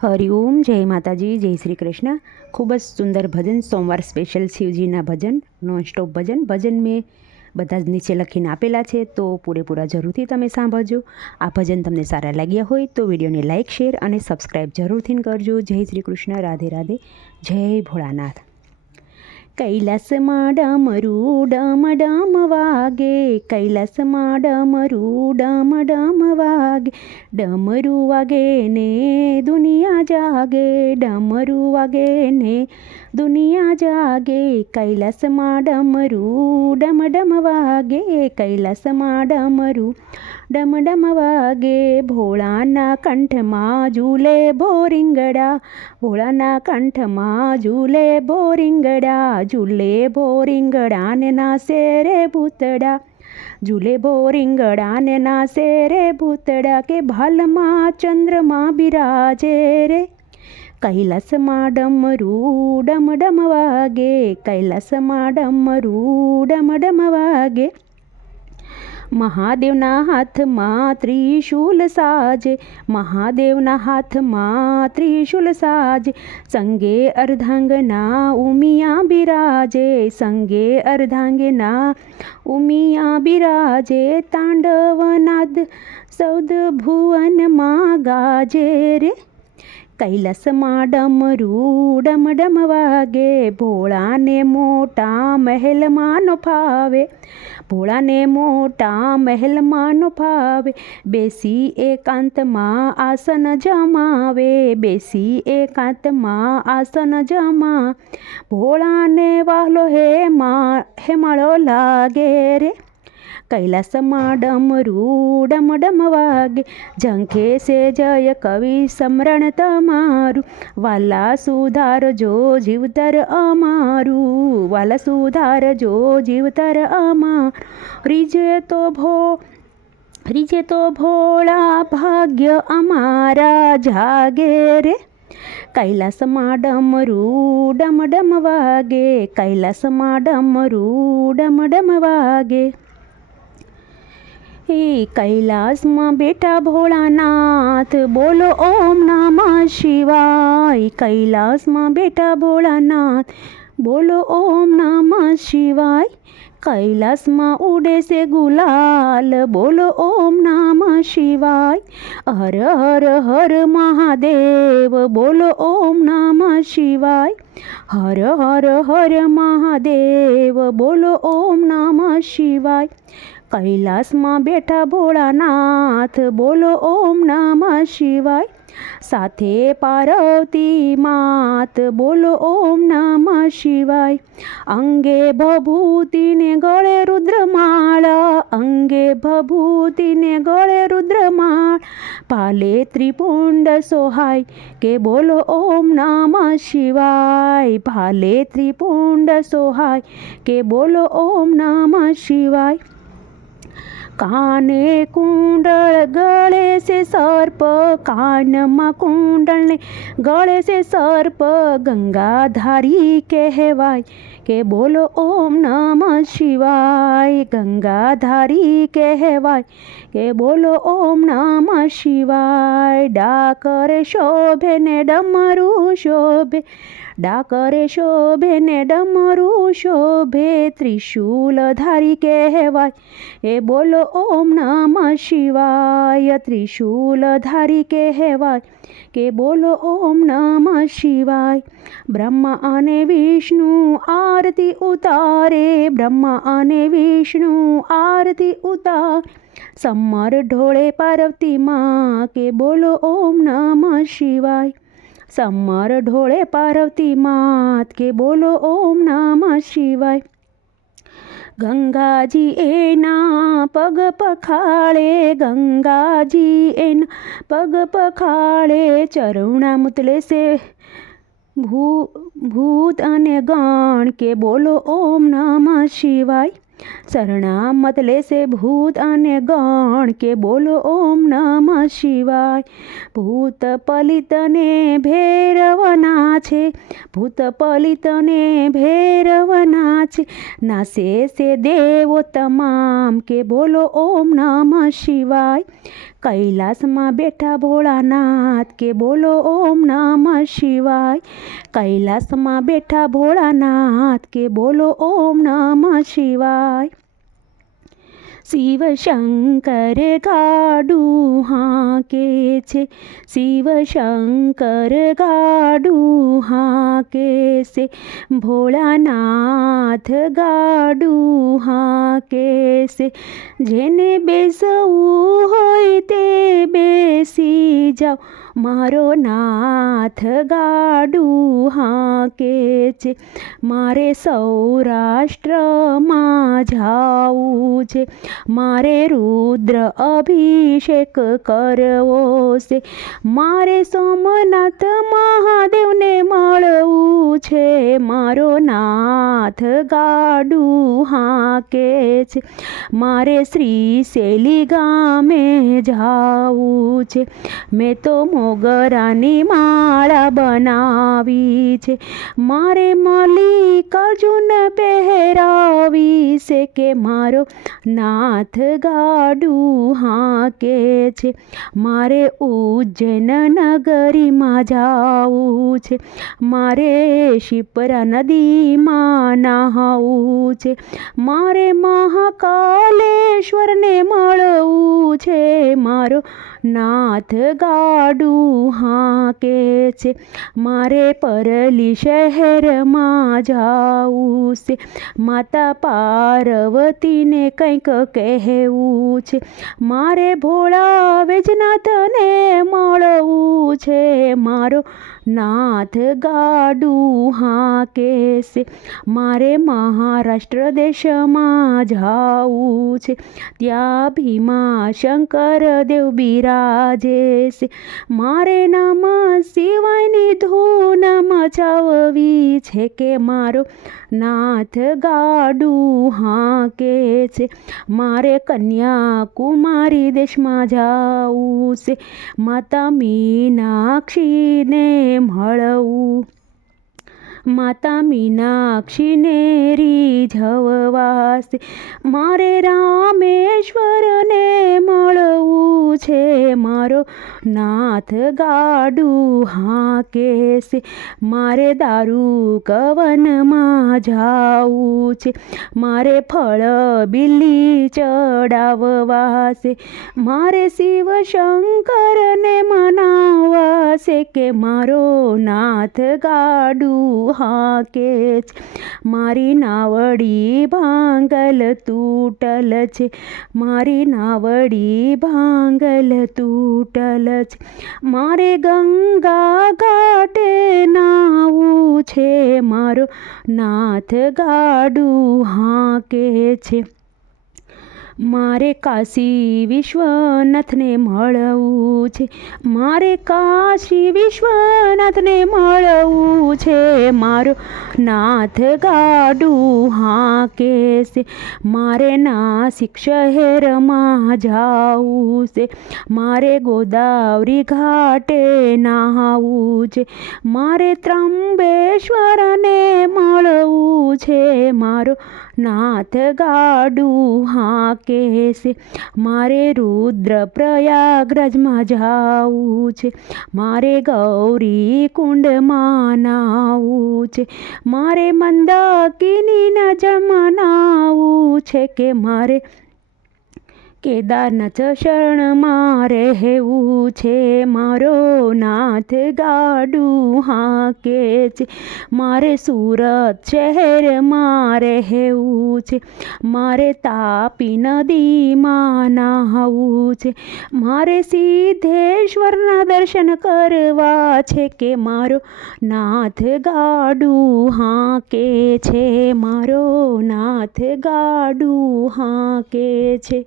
હરિઓમ, જય માતાજી, જય શ્રી કૃષ્ણ। ખૂબ જ સુંદર ભજન, સોમવાર સ્પેશિયલ શિવજીના ભજન, નોનસ્ટોપ ભજન મેં બધા જ નીચે લખીને આપેલા છે, તો પૂરેપૂરા જરૂરથી તમે સાંભળજો। આ ભજન તમને સારા લાગ્યા હોય તો વિડીયોને લાઇક, શેર અને સબસ્ક્રાઈબ જરૂરથી કરજો। જય શ્રી કૃષ્ણ, રાધે રાધે, જય ભોળાનાથ। કૈલાસમાં ડમરું ડમ ડમ વાગે, કૈલાસમાં ડમરું ડમ ડમ વાગે, ડમરું વાગે ને દુનિયા જાગે, ડમરું વાગે ને દુનિયા જાગે, કૈલાસમાં ડમરું ડમ ડમ વાગે, કૈલાસમાં ડમરું ડમ ડમ વાગે, ભોળાના કંઠમાં ઝૂલે ભોરિંગડા, ભોળાના કંઠમાં ઝૂલે ભોરિંગડા, ઝૂલે ભોરિંગડા ને નાસે રે ભૂતડા, ઝૂલે ભોરિંગડા ને નાસે રે ભૂતડા, કે ભાલમાં ચંદ્રમાં બિરાજે રે, કૈલાસમાં ડમરું ડમ ડમ વાગે, કૈલાસમાં ડમરું ડમ ડમ વાગે, મહાદેવના હાથમાં ત્રિશૂલ સાજે, મહાદેવના હાથમાં ત્રિશૂલ સાજે, સંગે અર્ધાંગના ઉમિયા બિરાજે, સંગે અર્ધાંગના ઉમિયા બિરાજે, તાંડવનાદ સૌદ ભુવનમાં ગાજે રે, કૈલાસમાં ડમરું ડમ ડમ વાગે, ભોળાને મોટા મહેલમાં નો ફાવે, ભોળાને મોટા મહેલમાં નો ફાવે, બેસી એકાંતમાં આસન જમાવે, બેસી એકાંતમાં આસન જમા, ભોળાને વાહલો હેમાળો લાગે રે, કૈલાસમાં ડમરું ડમ ડમ વાગે, ઝંખે સે જય કવિ સમરણ તમારું, વાલા સુધારજો જીવતર અમારું, વાલા સુધારજો જીવતર અમારું, રીજે તો ભોળા ભાગ્ય અમારા જાગે રે, કૈલાસમાં ડમરું ડમ ડમ વાગે, કૈલાસમાં ડમરું ડમ ડમ વાગે, કૈલાસમાં બેઠા ભોળાનાથ, બોલો ઓમ નમઃ શિવાય, કૈલાસમાં બેઠા ભોળાનાથ, બોલો ઓમ નમઃ શિવાય, કૈલાસમાં ઉડે છે ગુલાલ, બોલો ઓમ નમઃ શિવાય, હર હર હર મહાદેવ, બોલો ઓમ નમઃ શિવાય, હર હર હર મહાદેવ, બોલો ઓમ નમઃ શિવાય, કૈલાસમાં બેઠા ભોળાનાથ, બોલો ઓમ નમઃ શિવાય, સાથે પાર્વતી માત, બોલો ઓમ નમઃ શિવાય, અંગે ભભૂતિને ગળે રુદ્રમાળા, અંગે ભભૂતિને ગળે રુદ્રમાળા, ભાલે ત્રિપુંડ સોહાય, કે બોલો ઓમ નમઃ શિવાય, ભાલે ત્રિપુંડ સોહાય, કે બોલો ઓમ નમઃ શિવાય, કાને કુંડળ ગળે છે સર્પ, કાનમાં કુંડળ ને ગળે છે સર્પ, ગંગાધારી કહેવાય, કે બોલો ઓમ નમઃ શિવાય, ગંગાધારી કહેવાય, કે બોલો ઓમ નમઃ શિવાય, ડાકરે શોભે ને ડમરું શોભે, ડાકરે શોભે ને ડમરું શોભે, ત્રિશૂલધારી કહેવાય, એ બોલો ઓમ નમઃ શિવાય, ત્રિશૂલધારી કહેવાય, કે બોલો ઓમ નમઃ શિવાય, બ્રહ્મા અને વિષ્ણુ આરતી ઉતારે, બ્રહ્મા અને વિષ્ણુ આરતી ઉતાર, સમર ઢોળે પાર્વતી માં, કે બોલો ઓમ નમઃ શિવાય, સમર ઢોળે પાર્વતી માત, કે બોલો ઓમ નમઃ શિવાય, ગંગાજી એના પગ પખાળે, ગંગાજી એના પગ પખાળે, ચરણામૃત લેશે ભૂત અને ગણ, કે બોલો ઓમ નમઃ શિવાય, શરણામત લેશે ભૂત અને ગણ, કે બોલો ઓમ નમઃ શિવાય, ભૂત પલિતને ભૈરવના છે, ભૂત પલિતને ભૈરવના છે, નાશે છે દેવો તમામ, કે બોલો ઓમ નમઃ શિવાય, કૈલાસમાં બેઠા ભોળાનાથ કે બોલો ઓમ નમઃ શિવાય. કૈલાસમાં બેઠા ભોળાનાથ કે બોલો ઓમ નમઃ શિવાય. શિવ શંકર ગાડું હાંકે છે, શિવ શંકર ગાડું હાંકે છે, ભોળાનાથ ગાડું હાંકે છે. જેને બેસવું હોય તે બેસી જાઓ, મારો નાથ ગાડું હાંકે છે. મારે સૌરાષ્ટ્રમાં જાવું છે, મારે રુદ્ર અભિષેક કરવો છે, મારે સોમનાથ મહાદેવને મળવું છે, મારો નાથ ગાડું હાંકે છે. મારે શ્રીશૈલી ગામે જાવું છે, મેં તો મોગરાની માળા બનાવી છે, મારે મલ્લિકાર્જુન પહેરાવી છે કે મારો નાથ ગાડું હાંકે છે. મારે ઉજ્જૈન નગરીમાં જાવું છે, મારે શિપ્રા નદીમાં નહાવું છે, મારે મહાકાલેશ્વરને મળવું છે, મારો નાથ ગાડું હાંકે છે. મારે પરલી શહેરમાં જાવું છે, માતા પાર્વતીને કંઈક કહેવું છે, મારે ભોળા વૈજનાથને મળવું છે, મારો નાથ ગાડું હાંકે છે. મારે મહારાષ્ટ્ર દેશમાં જાવું છે, ત્યાં ભીમા શંકર દેવ બિરાજે છે, મારે નમઃ શિવાયની ધૂન મચાવવી છે કે મારો નાથ ગાડું હાંકે છે. મારે કન્યાકુમારી દેશમાં જાવું છે, માતા મીનાક્ષીને મળવું, માતા મીનાક્ષીને રીઝવવા છે, મારે રામેશ્વરને મળવું છે, મારો નાથ ગાડું હાંકે છે. મારે દારૂ કવનમાં જાવું છે, મારે ફળ બિલ્લી ચડાવવા છે, મારે શિવ શંકરને મનાવવા છે કે મારો નાથ ગાડું હાંકે છે. મારી નાવડી ભાંગલ તૂટલ છે, મારી નાવડી ભાંગલ તૂટલ છે, મારે ગંગા ઘાટે નાવું છે, મારો નાથ ગાડું હાંકે છે. મારે કાશી વિશ્વનાથને મળવું છે, મારે કાશી વિશ્વનાથને મળવું છે, મારો નાથ ગાડું હાંકે છે. મારે નાસિક શહેરમાં જાવું છે, મારે ગોદાવરી ઘાટે નહાવું છે, મારે ત્રંબેશ્વરને મળવું છે, મારો નાથ ગાડું હાંકે છે. મારે રુદ્રપ્રયાગરાજમાં જાવું છે, મારે ગૌરી કુંડમાં નાવું છે, મારે મંદાકિનીના જળમાં નાવું છે કે મારે કેદારનાથ શરણમાં રહેવું છે, મારો નાથ ગાડું હાંકે છે. મારે સુરત શહેરમાં રહેવું છે, મારે તાપી નદીમાં નહાવું છે, મારે સિદ્ધેશ્વરના દર્શન કરવા છે કે મારો નાથ ગાડું હાંકે છે, મારો નાથ ગાડું હાંકે છે.